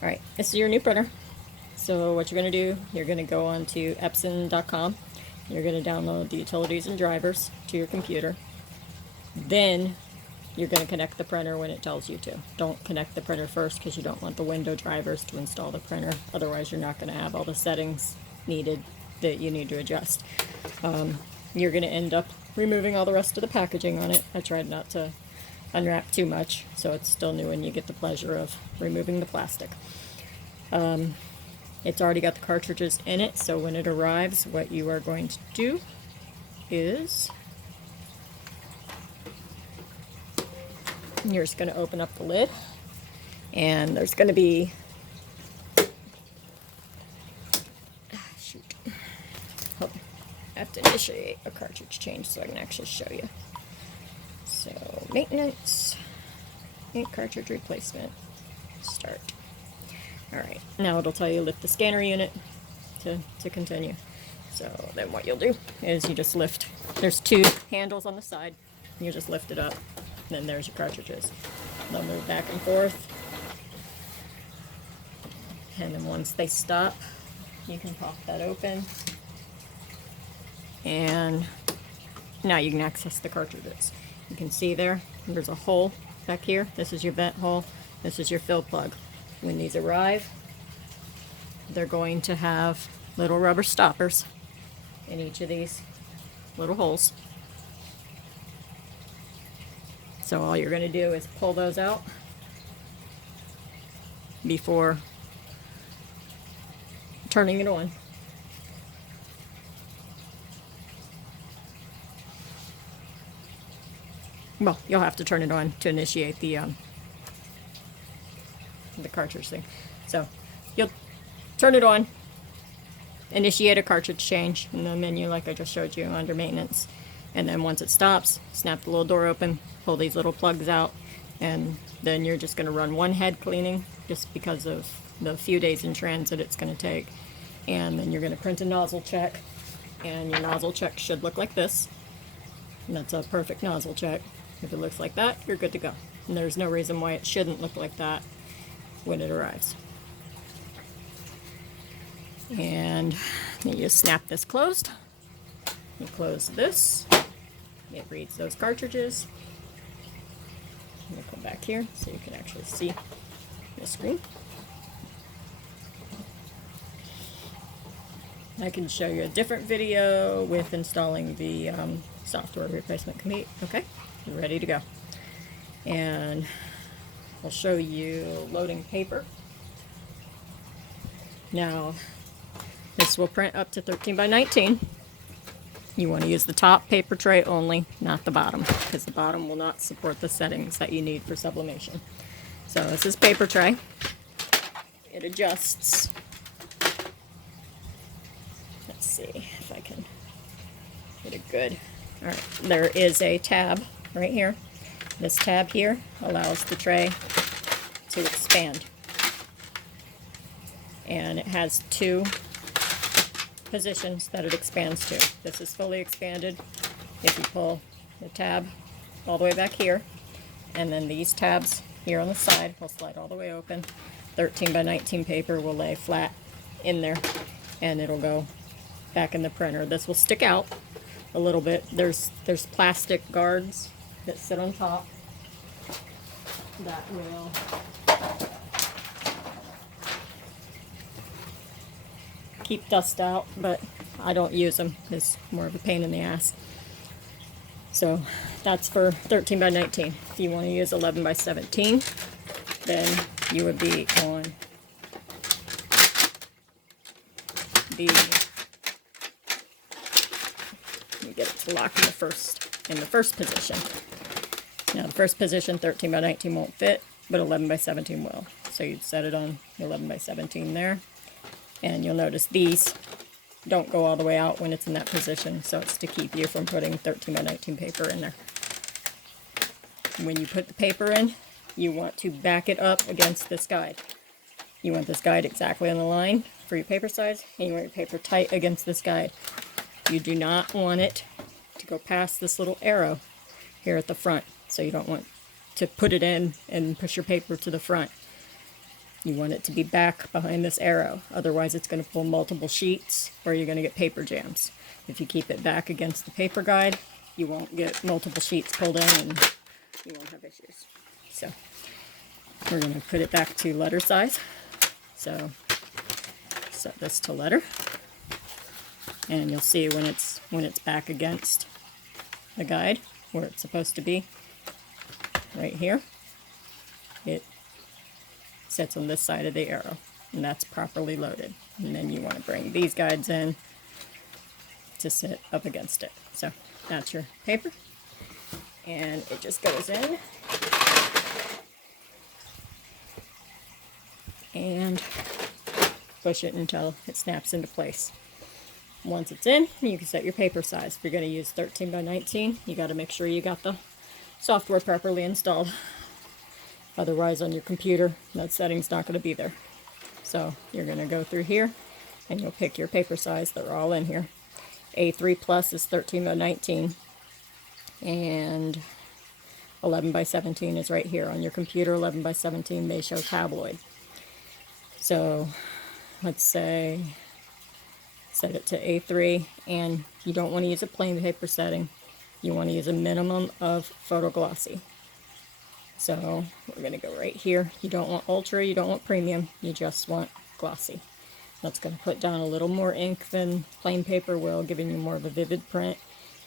Alright, this is your new printer. So what you're going to do, you're going to go on to Epson.com. You're going to download the utilities and drivers to your computer. Then you're going to connect the printer when it tells you to. Don't connect the printer first because you don't want the window drivers to install the printer. Otherwise you're not going to have all the settings needed that you need to adjust. You're going to end up removing all the rest of the packaging on it. I tried not to unwrap too much so it's still new and you get the pleasure of removing the plastic. It's already got the cartridges in it, so when it arrives, what you are going to do is you're just going to open up the lid, and there's going to be I have to initiate a cartridge change so I can actually show you. So maintenance, ink cartridge replacement, start. Alright, now it'll tell you lift the scanner unit to continue. So then what you'll do is you just lift, there's two handles on the side, you just lift it up, then there's your cartridges. They'll move back and forth, and then once they stop, you can pop that open, and now you can access the cartridges. You can see there's a hole back here. This is your vent hole, this is your fill plug. When these arrive, they're going to have little rubber stoppers in each of these little holes. So all you're going to do is pull those out before turning it on. Well, you'll have to turn it on to initiate the cartridge thing. So you'll turn it on, initiate a cartridge change in the menu like I just showed you under maintenance, and then once it stops, snap the little door open, pull these little plugs out, and then you're just going to run one head cleaning just because of the few days in transit it's going to take, and then you're going to print a nozzle check, and your nozzle check should look like this, and that's a perfect nozzle check. If it looks like that, you're good to go, and there's no reason why it shouldn't look like that when it arrives. And you just snap this closed, you close this, it reads those cartridges. I'm going to come back here so you can actually see the screen. I can show you a different video with installing the software replacement complete. Okay, you're ready to go. And I'll show you loading paper. Now, this will print up to 13 by 19. You want to use the top paper tray only, not the bottom, because the bottom will not support the settings that you need for sublimation. So this is paper tray. It adjusts. Let's see if I can get it good. All right, there is a tab right here. This tab here allows the tray to expand. And it has two positions that it expands to. This is fully expanded. If you pull the tab all the way back here, and then these tabs here on the side will slide all the way open. 13 by 19 paper will lay flat in there, and it'll go back in the printer. This will stick out a little bit. There's plastic guards that sit on top that will keep dust out, but I don't use them. It's more of a pain in the ass. So that's for 13 by 19. If you want to use 11 by 17, then you would be on the, let me get it to lock in the first position. Now the first position, 13 by 19 won't fit, but 11 by 17 will. So you'd set it on 11 by 17 there. And you'll notice these don't go all the way out when it's in that position, so it's to keep you from putting 13 by 19 paper in there. When you put the paper in, you want to back it up against this guide. You want this guide exactly on the line for your paper size, and you want your paper tight against this guide. You do not want it to go past this little arrow here at the front, so you don't want to put it in and push your paper to the front. You want it to be back behind this arrow. Otherwise it's going to pull multiple sheets or you're going to get paper jams. If you keep it back against the paper guide, you won't get multiple sheets pulled in and you won't have issues. So we're going to put it back to letter size. So set this to letter. And you'll see when it's back against the guide where it's supposed to be, right here, it sits on this side of the arrow, and that's properly loaded. And then you want to bring these guides in to sit up against it. So that's your paper, and it just goes in and push it until it snaps into place. Once it's in, you can set your paper size. If you're going to use 13 by 19, you got to make sure you got the software properly installed. Otherwise, on your computer, that setting's not going to be there. So you're going to go through here, and you'll pick your paper size. They're all in here. A3 plus is 13 by 19, and 11 by 17 is right here. On your computer, 11 by 17 may show tabloid. So let's say set it to A3, and you don't want to use a plain paper setting. You want to use a minimum of photo glossy. So we're going to go right here. You don't want ultra, you don't want premium, you just want glossy. That's going to put down a little more ink than plain paper will, giving you more of a vivid print,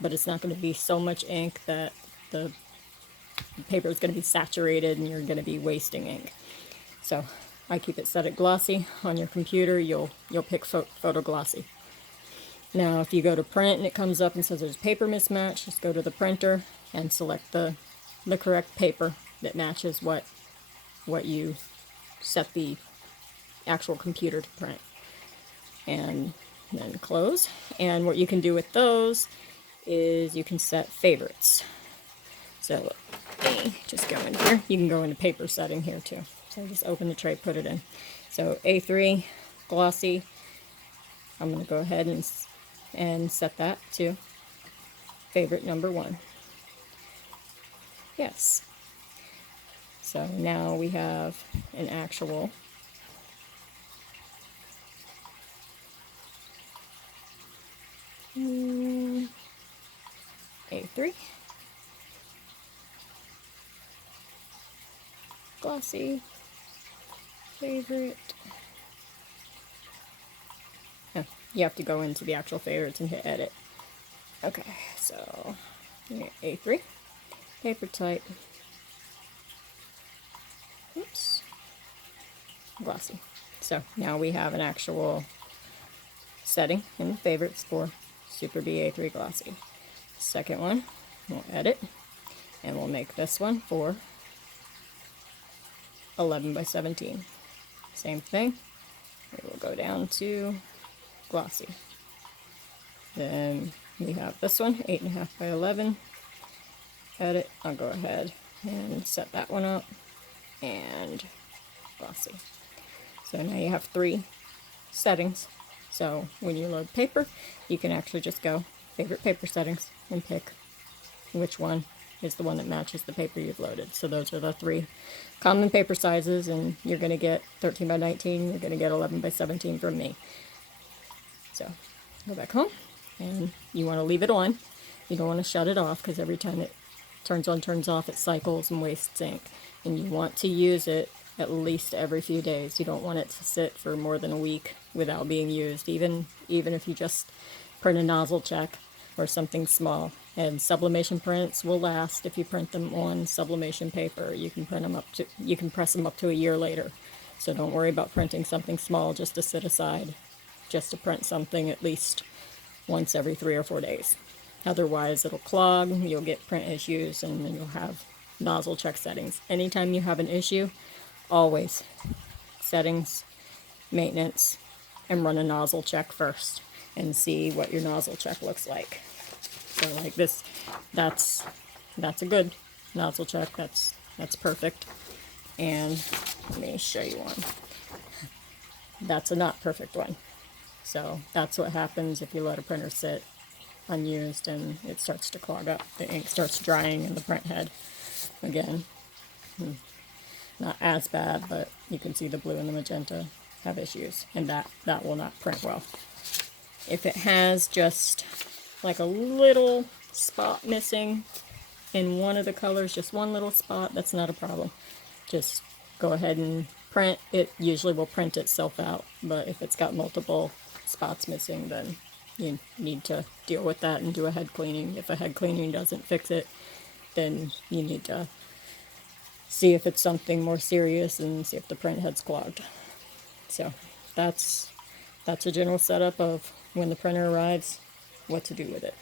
but it's not going to be so much ink that the paper is going to be saturated and you're going to be wasting ink. So I keep it set at glossy. On your computer, you'll pick photo glossy. Now, if you go to print and it comes up and says there's paper mismatch, just go to the printer and select the correct paper that matches what you set the actual computer to print. And then close. And what you can do with those is you can set favorites. So just go in here. You can go into paper setting here too. So just open the tray, put it in. So A3 glossy, I'm going to go ahead and set that to favorite number 1. Yes. So now we have an actual A3 glossy favorite. Oh, you have to go into the actual favorites and hit edit. Okay, so A3 paper type. Oops. Glossy. So now we have an actual setting in the favorites for Super BA3 Glossy. Second one, we'll edit, and we'll make this one for 11 by 17. Same thing. We will go down to glossy. Then we have this one, 8.5 by 11. Edit. I'll go ahead and set that one up, and glossy. So now you have 3 settings. So when you load paper, you can actually just go favorite paper settings and pick which one is the one that matches the paper you've loaded. So those are the 3 common paper sizes, and you're going to get 13 by 19, you're going to get 11 by 17 from me. So go back home, and you want to leave it on. You don't want to shut it off, because every time it turns on, turns off, it cycles and wastes ink. And you want to use it at least every few days. You don't want it to sit for more than a week without being used, even if you just print a nozzle check or something small. And sublimation prints will last if you print them on sublimation paper. You can press them up to a year later. So don't worry about printing something small just to sit aside, just to print something at least once every 3 or 4 days. Otherwise it'll clog, you'll get print issues, and then you'll have nozzle check settings. Anytime you have an issue, always settings, maintenance, and run a nozzle check first and see what your nozzle check looks like. So like this, that's a good nozzle check. That's perfect. And let me show you one. That's a not perfect one. So that's what happens if you let a printer sit unused and it starts to clog up. The ink starts drying in the print head again. not as bad, but you can see the blue and the magenta have issues, and that will not print well. If it has just like a little spot missing in one of the colors, just one little spot, that's not a problem. Just go ahead and print. It usually will print itself out, but if it's got multiple spots missing, then you need to deal with that and do a head cleaning. If a head cleaning doesn't fix it, then you need to see if it's something more serious and see if the print head's clogged. So that's a general setup of when the printer arrives, what to do with it.